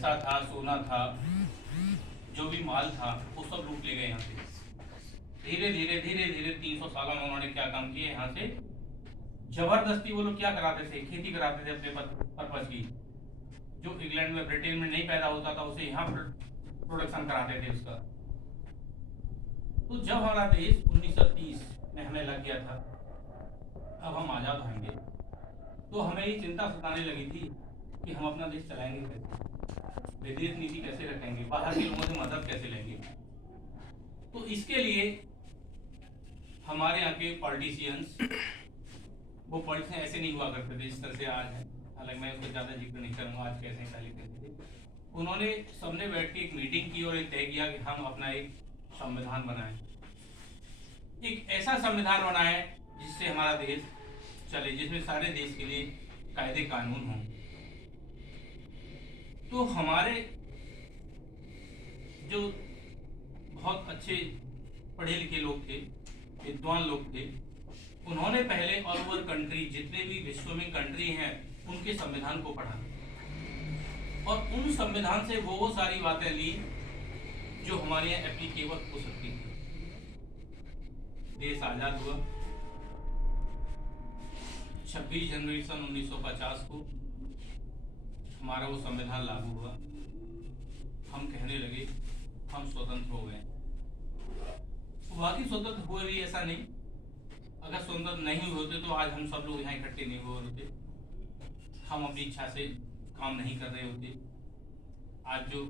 पैसा था, सोना था, जो भी माल था वो सब लूट ले गए यहाँ से। धीरे धीरे धीरे धीरे 300 सालों में उन्होंने क्या काम किए, यहाँ से जबरदस्ती वो लोग क्या कराते थे, खेती कराते थे अपने पर्पज की। जो इंग्लैंड में, ब्रिटेन में नहीं पैदा होता था उसे यहाँ प्रोडक्शन कराते थे उसका। तो जब हमारा देश 1930 में हमें लग गया था, अब हम आज़ाद होंगे, तो हमें ये चिंता सताने लगी थी कि हम अपना देश चलाएंगे कैसे, विदेश नीति कैसे रखेंगे, बाहर के लोगों से मदद कैसे लेंगे। तो इसके लिए हमारे यहाँ के पॉलिटिशियंस, वो पॉलिटिशियन ऐसे नहीं हुआ करते थे जिस तरह से आज है, हालांकि मैं उसका ज़्यादा जिक्र नहीं करूँगा आज कैसे पहले करते थे। उन्होंने सबने बैठ के एक मीटिंग की और एक तय किया कि हम अपना एक संविधान बनाएं, एक ऐसा संविधान बनाएं जिससे हमारा देश चले, जिसमें सारे देश के लिए कायदे कानून हों। तो हमारे जो बहुत अच्छे पढ़े लिखे लोग थे, विद्वान लोग थे, उन्होंने पहले ऑल ओवर कंट्री, जितने भी विश्व में कंट्री हैं, उनके संविधान को पढ़ा और उन संविधान से वो सारी बातें ली जो हमारे यहाँ एप्लीकेबल हो सकती थी। देश आजाद हुआ 26 जनवरी सन 1950 को, हमारा वो संविधान लागू हुआ। हम कहने लगे हम स्वतंत्र हो गए। वाकई स्वतंत्र हुए भी ऐसा नहीं, अगर स्वतंत्र नहीं होते तो आज हम सब लोग यहाँ इकट्ठे नहीं हुए होते, हम अपनी इच्छा से काम नहीं कर रहे होते। आज जो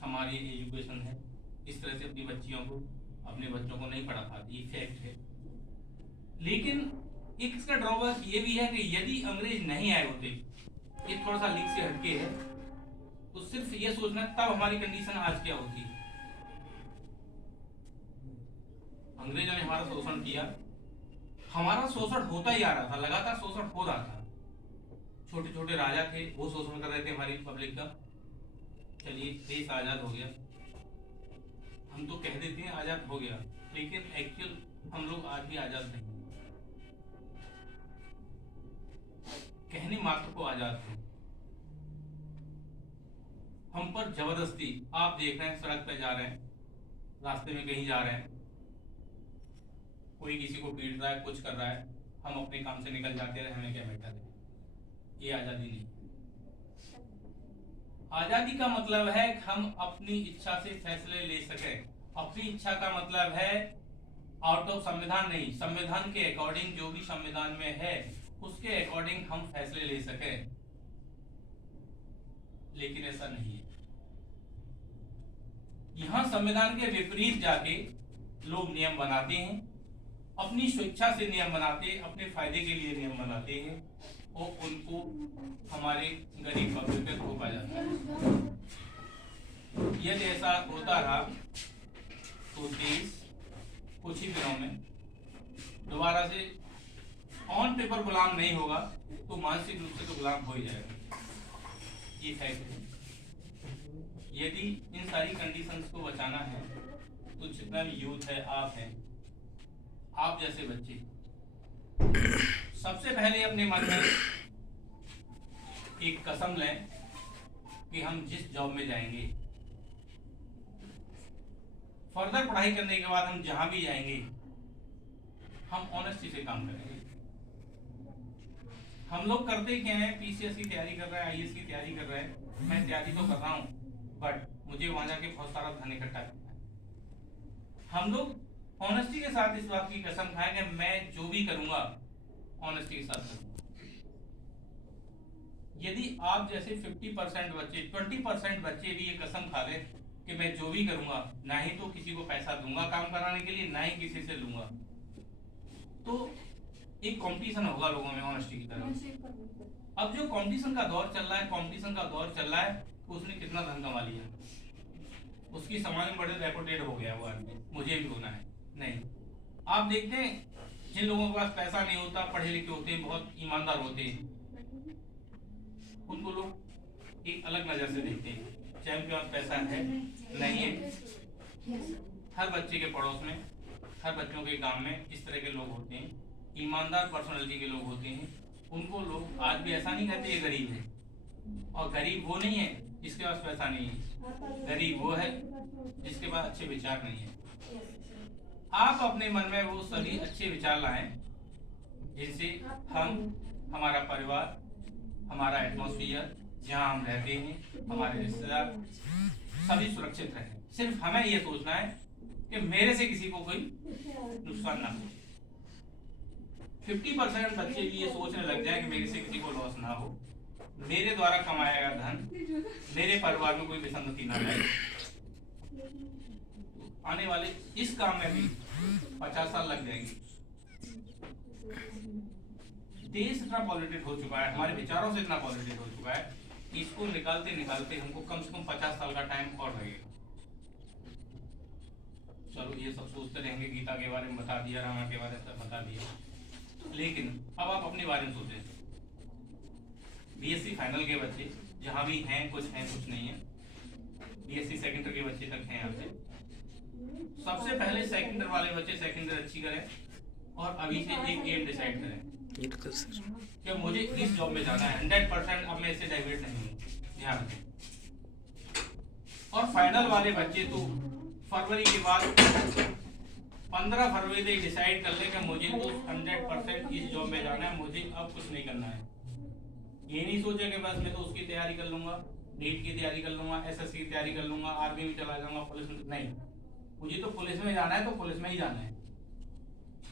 हमारी एजुकेशन है, इस तरह से अपनी बच्चियों को, अपने बच्चों को नहीं पढ़ा पाती, ये फैक्ट है। लेकिन एक इसका ड्रॉबैक ये भी है कि यदि अंग्रेज नहीं आए होते, ये थोड़ा सा लिंक से हटके है, तो सिर्फ ये सोचना तब हमारी कंडीशन आज क्या होती। अंग्रेजों ने हमारा शोषण किया, हमारा शोषण होता ही आ रहा था, लगातार शोषण हो रहा था। छोटे छोटे राजा थे, वो शोषण कर रहे थे हमारी पब्लिक का। चलिए देश आजाद हो गया, हम तो कह देते हैं आजाद हो गया, लेकिन एक्चुअल हम लोग आज भी आजाद नहीं, कहने मात्र को आजाद थे। हम पर जबरदस्ती, आप देख रहे हैं सड़क पे जा रहे हैं, रास्ते में कहीं जा रहे हैं, कोई किसी को पीट रहा है, कुछ कर रहा है, हम अपने काम से निकल जाते हैं, हमें क्या मैटर है। ये आजादी नहीं। आजादी का मतलब है कि हम अपनी इच्छा से फैसले ले सकें। अपनी इच्छा का मतलब है आउट ऑफ संविधान नहीं, संविधान के अकॉर्डिंग, जो भी संविधान में है उसके अकॉर्डिंग हम फैसले ले सकें। लेकिन ऐसा नहीं है, यहां संविधान के विपरीत जाके लोग नियम बनाते हैं, अपनी स्वेच्छा से नियम बनाते, अपने फायदे के लिए नियम बनाते हैं और उनको हमारे गरीब पब्लिक पे थोपा जाता है। यदि ऐसा होता रहा तो देश कुछ ही दिनों में दोबारा से ऑन पेपर गुलाम नहीं होगा, तो मानसिक रूप से तो गुलाम हो ही जाएगा। ये फैक्ट है। यदि इन सारी कंडीशंस को बचाना है तो जितना भी यूथ है, आप हैं, आप जैसे बच्चे, सबसे पहले अपने मन में एक कसम लें कि हम जिस जॉब में जाएंगे, फर्दर पढ़ाई करने के बाद हम जहां भी जाएंगे, हम ऑनेस्टी से काम करेंगे। हम लोग करते क्या है, पीसीएस की तैयारी कर रहे हैं, आईएएस की तैयारी कर रहे हैं, मैं तैयारी तो कर रहा हूँ, बट मुझे वहां जाके बहुत सारा धन इकट्ठा करना है। हम लोग ऑनेस्टी के साथ इस बात की कसम खाएं कि मैं जो भी करूंगा ऑनेस्टी के साथ करूंगा। यदि आप जैसे 50% बच्चे, 20% बच्चे भी ये कसम खा लें कि मैं जो भी करूंगा, ना ही तो किसी को पैसा दूंगा काम कराने के लिए, ना ही किसी से लूंगा, तो एक कंपटीशन होगा लोगों में ऑनेस्टी की तरफ। अब जो कंपटीशन का दौर चल रहा है, तो उसने कितना धन कमा लिया, उसकी समाज में बड़े रेपुटेड हो गया वो आदमी, मुझे भी होना है। नहीं, आप देखते हैं जिन लोगों के पास पैसा नहीं होता, पढ़े लिखे होते हैं, बहुत ईमानदार होते हैं, उनको लोग एक अलग नजर से देखते हैं, चाहे उनके पास पैसा है नहीं है। हर बच्चे के पड़ोस में, हर बच्चों के गांव में इस तरह के लोग होते हैं, ईमानदार पर्सनालिटी के लोग होते हैं। उनको लोग आज भी ऐसा नहीं कहते ये गरीब है, और गरीब वो नहीं है जिसके पास पैसा नहीं है, गरीब वो है जिसके पास अच्छे विचार नहीं है। आप अपने मन में वो सभी अच्छे विचार लाएं जिनसे हम, हमारा परिवार, हमारा एटमॉस्फेयर, जहाँ हम रहते हैं, हमारे रिश्तेदार सभी सुरक्षित रहें। सिर्फ हमें ये सोचना है कि मेरे से किसी को कोई नुकसान ना हो। 50% बच्चे भी ये सोचने लग जाए कि मेरे से किसी को लॉस ना हो, मेरे द्वारा कमाया गया धन मेरे परिवार में कोई विसंगति ना लाए। आने वाले इस काम में भी 50 साल लग जाएंगे। देश इतना पॉल्यूटेड हो चुका है, हमारे विचारों से इतना पॉल्यूटेड हो चुका है कि इसको निकालते निकालते हमको कम से कम 50 साल का टाइम और लगेगा। चलो ये सब सोचते रहेंगे, गीता के बारे में बता दिया, रामायण के बारे में सब बता दिया, लेकिन अब आप अपने बारे में सोचें। बीएससी फाइनल के बच्चे जहाँ भी हैं कुछ नहीं है, बीएससी सेकेंडर के बच्चे तक हैं यहाँ से। सबसे पहले सेकेंडर वाले बच्चे सेकेंडर अच्छी करें और अभी से एक एम डिसाइड करें कि मुझे इस जॉब में जाना है। 100% अब मैं इससे डाइवर्ट नहीं हूँ, ध्यान रखें। और फाइनल वाले बच्चे तो फरवरी के बाद 15 फरवरी से डिसाइड कर ले कि मुझे तो 100% इस जॉब में जाना है, मुझे अब कुछ नहीं करना है। ये नहीं सोचे कि बस मैं तो उसकी तैयारी कर लूंगा, नीट की तैयारी कर लूंगा, एसएससी की तैयारी कर लूंगा, आर्मी में चला जाऊंगा, पुलिस में नहीं, मुझे तो पुलिस में जाना है तो पुलिस में ही जाना है।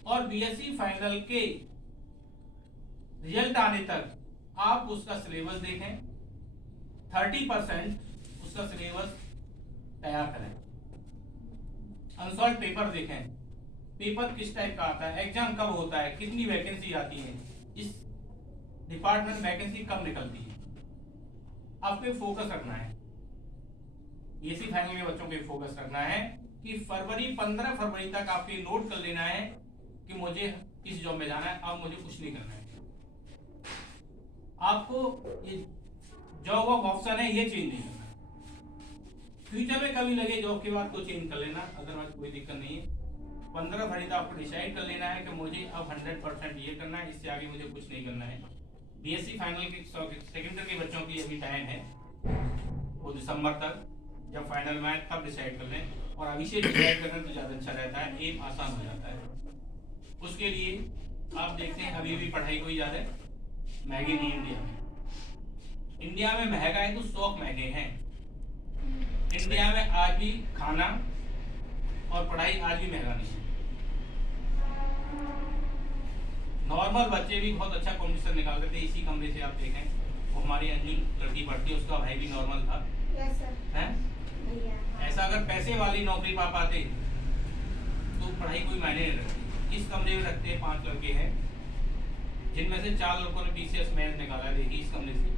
और बीएससी फाइनल के रिजल्ट आने तक आप उसका सिलेबस देखें, 30% उसका सिलेबस तैयार करें। अनसॉल्व पेपर देखें, पेपर किस टाइप का आता है, एग्जाम कब होता है, कितनी वैकेंसी आती है, इस डिपार्टमेंट में वैकेंसी कब निकलती है, आपको फोकस रखना है। बीएससी फाइनल के बच्चों को फोकस रखना है कि 15 फरवरी तक आपके नोट कर लेना है कि मुझे इस जॉब में जाना है, अब मुझे कुछ नहीं करना है। आपको ये जॉब ऑफ ऑप्शन है ये चेंज नहीं करना। फ्यूचर में कभी लगे जॉब के बाद तो चेंज कर लेना, अदरवाइज कोई दिक्कत नहीं है। 15 फरवरी तक आपको डिसाइड कर लेना है कि मुझे अब 100% ये करना है, इससे आगे मुझे कुछ नहीं करना है। बीएससी फाइनल के सेकेंडर के बच्चों की अभी टाइम है, वो दिसंबर तक जब फाइनल में आए तब डिसाइड कर लें, और अभी से डिसाइड करना तो ज़्यादा अच्छा रहता है, एम आसान हो जाता है। उसके लिए आप देखते हैं अभी भी पढ़ाई कोई ज़्यादा महंगी नहीं है। इंडिया में महंगाई तो शौक महंगे हैं। इंडिया में आज भी खाना और पढ़ाई आज भी महंगा नहीं है। नॉर्मल बच्चे भी बहुत अच्छा कॉम्पिटिशन निकालते थे। इसी कमरे से आप देखें, वो हमारी अंजुल लड़की पढ़ती है, उसका भाई भी नॉर्मल था। हैं? ऐसा अगर पैसे वाली नौकरी पा पाते तो पढ़ाई कोई मायने नहीं रखती। इस कमरे में रखते 5 लड़के हैं, जिनमें से 4 लड़कों ने पीसीएस मैथ निकाला, देखिए इस कमरे से,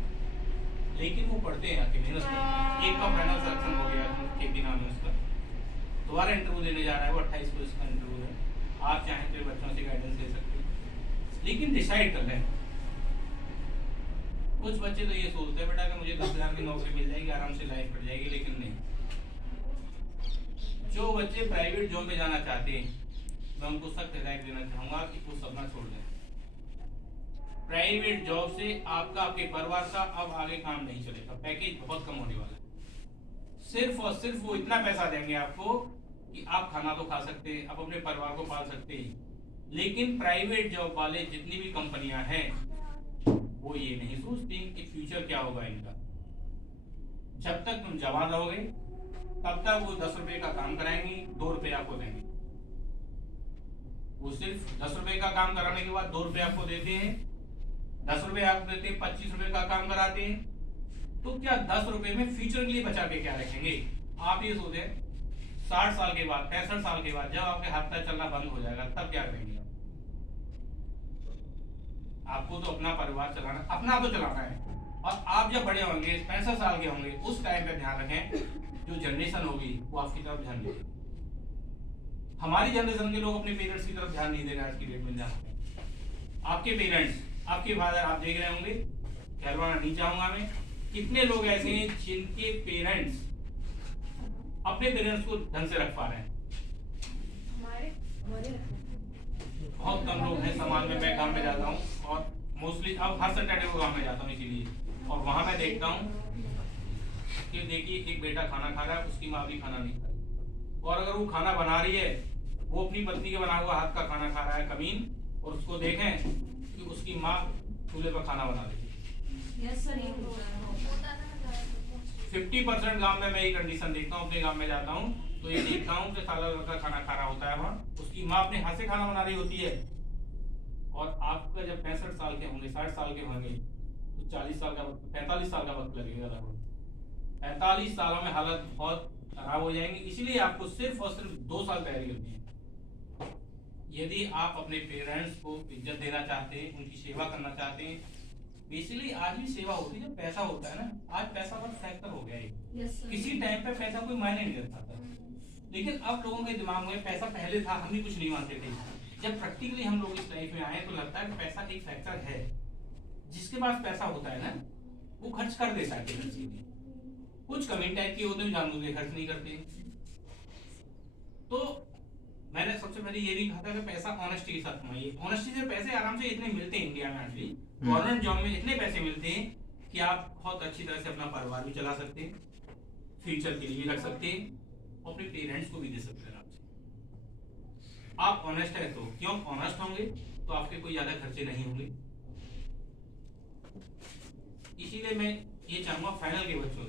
लेकिन वो पढ़ते हैं आके, मेहनत करते हैं। एक का फाइनल सिलेक्शन हो गया, केपी नाम है उसका, दोबारा इंटरव्यू देने जा रहा है, वो 28 को इसका इंटरव्यू है। आप चाहें तो बच्चों से गाइडेंस ले सकते हैं, लेकिन डिसाइड कर लें। कुछ बच्चे तो ये सोचते हैं बेटा कि मुझे 10,000 की नौकरी मिल जाएगी, आराम से लाइफ कट जाएगी, लेकिन नहीं। जो बच्चे प्राइवेट जॉब में जाना चाहते हैं, मैं उनको सख्त हिदायत देना चाहूंगा कि वो सपना छोड़ दें। प्राइवेट जॉब से आपका, आपके परिवार का अब आगे काम नहीं चलेगा, पैकेज बहुत कम होने वाला है। सिर्फ और सिर्फ वो इतना पैसा देंगे आपको कि आप खाना तो खा सकते हैं, आप अपने परिवार को पाल सकते हैं। लेकिन प्राइवेट जॉब वाले जितनी भी कंपनियां हैं, वो ये नहीं सोचती कि फ्यूचर क्या होगा इनका। जब तक तुम जवान रहोगे तब तक वो 10 रुपए का काम कराएंगे, 2 रुपए आपको देंगे। वो सिर्फ 10 रुपए का काम कराने के बाद 2 रुपए आपको देते हैं, 10 रुपए आपको देते हैं, 25 रुपए का काम कराते हैं। तो क्या 10 रुपए में फ्यूचर के लिए बचा के क्या रखेंगे? आप ये सोचे 60 साल के बाद, 65 साल के बाद, जब आपके हाथ पैर चलना बंद हो जाएगा, तब क्या करेंगे? आपको तो अपना परिवार चलाना, अपना तो चलाना है। और आप जब बड़े होंगे, 65 साल के होंगे, उस टाइम पे ध्यान रखें जो जनरेशन होगी वो आपकी तरफ ध्यान देगी। हमारी जनरेशन के लोग अपने पेरेंट्स की तरफ ध्यान नहीं दे रहे आज की डेट में। आपके पेरेंट्स, आपके फादर, आप देख रहे होंगे, कहलवाना नहीं चाहूंगा मैं, कितने लोग ऐसे हैं जिनके पेरेंट्स अपने पेरेंट्स को ढंग से रख पा रहे हैं? बहुत कम लोग हैं समाज में। मैं गांव में जाता हूँ और मोस्टली अब हर सैटरडे को गांव में जाता हूँ इसीलिए, और वहां मैं देखता हूँ कि देखिए एक बेटा खाना खा रहा है, उसकी माँ भी खाना नहीं खा रही, और अगर वो खाना बना रही है, वो अपनी पत्नी के बना हुआ हाथ का खाना खा रहा है कमीन, और उसको देखें कि उसकी माँ चूल्हे पर खाना बना रही है। यस सर, ये होता है। 50% गांव में मैं ये कंडीशन देखता हूँ, अपने गांव में जाता हूँ तो ये देखता हूँ कि साला लड़का खाना खा रहा होता है, वहाँ उसकी माँ अपने हाथ से खाना बना रही होती है, और आपका जब 65 साल के होंगे, 60 साल के होंगे, तो 40 साल का 45 साल का वक्त लगेगा लगभग। 45 सालों में हालत बहुत खराब हो जाएंगी। इसलिए आपको सिर्फ और सिर्फ 2 साल तैयारी होती है। यदि आप अपने पेरेंट्स को इज्जत देना चाहते हैं, उनकी सेवा करना चाहते हैं, बेसिकली आज भी सेवा होती है जब पैसा होता है ना। आज पैसा बस फैक्टर हो गया है। किसी टाइम पे पैसा कोई मायने नहीं रखता था, लेकिन अब लोगों के दिमाग में पैसा पहले था, हम भी कुछ नहीं मानते थे। जब प्रैक्टिकली हम लोग इस लाइफ में आए तो लगता है कि पैसा एक फैक्टर है। जिसके पास पैसा होता है ना, वो खर्च कर देता है किसी चीज में। कुछ कमेंट टाइप के होते हैं, जानबूझ के खर्च नहीं करते। तो मैंने सबसे पहले ये भी कहा था कि पैसा ऑनेस्टी के साथ कमाइए। ऑनेस्टी से पैसे आराम से इतने मिलते हैं इंडिया में, आज भी गवर्नमेंट जॉब में इतने पैसे मिलते हैं कि आप बहुत अच्छी तरह से अपना परिवार भी चला सकते हैं, फ्यूचर के लिए भी रख सकते हैं, और अपने पेरेंट्स को भी दे सकते हैं आराम से। आप ऑनेस्ट है तो क्यों, ऑनेस्ट होंगे तो आपके कोई ज्यादा खर्चे नहीं होंगे। इसीलिए मैं ये चाहूंगा फाइनल के बच्चों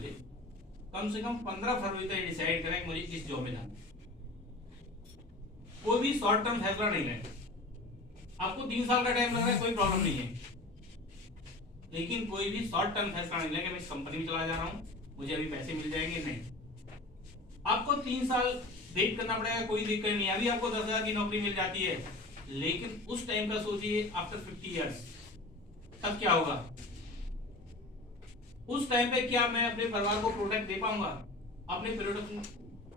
से कम 15 फरवरी तक डिसाइड करें कि मुझे इस जॉब में जाना। कोई भी शॉर्ट टर्म फैसला नहीं है। आपको 3 साल का टाइम लग रहा है, कोई प्रॉब्लम नहीं है, लेकिन कोई भी शॉर्ट टर्म फैसला नहीं लेंगे मैं इस कंपनी में चला जा रहा हूँ, मुझे अभी पैसे मिल जाएंगे, नहीं। आपको 3 साल वेट करना पड़ेगा, कोई दिक्कत नहीं। अभी आपको 10,000 की नौकरी मिल जाती है, लेकिन उस टाइम का सोचिए आफ्टर 50 ईयर्स तब क्या होगा। उस टाइम पे क्या मैं अपने परिवार को प्रोटेक्ट दे पाऊंगा, अपने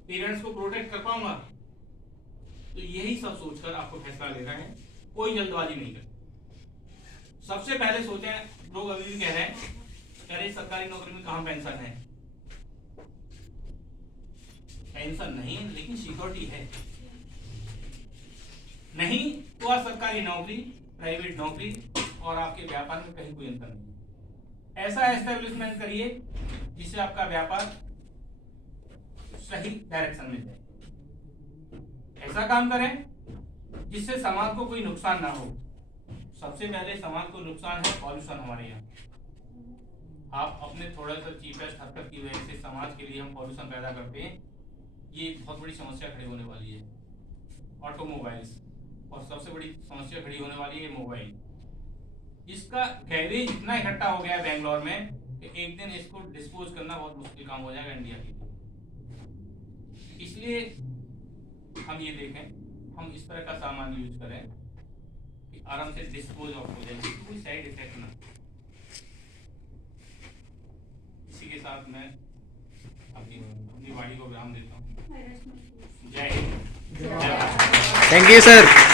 पेरेंट्स को प्रोटेक्ट कर पाऊंगा। तो यही सब सोचकर आपको फैसला लेना है, कोई जल्दबाजी नहीं कर। सबसे पहले सोचें, लोग अभी भी कह रहे हैं अरे सरकारी नौकरी में कहां पेंशन है। पेंशन नहीं, लेकिन सिक्योरिटी है। नहीं तो आज सरकारी नौकरी, प्राइवेट नौकरी और आपके व्यापार में कहीं कोई अंतर नहीं। ऐसा एस्टेब्लिशमेंट करिए जिससे आपका व्यापार सही डायरेक्शन में जाए। ऐसा काम करें जिससे समाज को कोई नुकसान ना हो। सबसे पहले समाज को नुकसान है पॉल्यूशन। हमारे यहाँ आप अपने थोड़ा सा चीपेस्ट हरकत की वजह से समाज के लिए हम पॉल्यूशन पैदा करते हैं, ये बहुत बड़ी समस्या खड़ी होने वाली है। ऑटोमोबाइल्स, और सबसे बड़ी समस्या खड़ी होने वाली है मोबाइल। इसका गैरेज इतना इकट्ठा हो गया है बेंगलोर में कि एक दिन इसको डिस्पोज करना बहुत मुश्किल काम हो जाएगा इंडिया के लिए। इसलिए हम ये देखें, हम इस तरह का सामान यूज करें कि आराम से डिस्पोज ऑफ हो जाए, कोई साइड इफेक्ट ना। इसी के साथ मैं अपनी वाणी को विराम देता हूँ। जय हिंद। Thank you sir.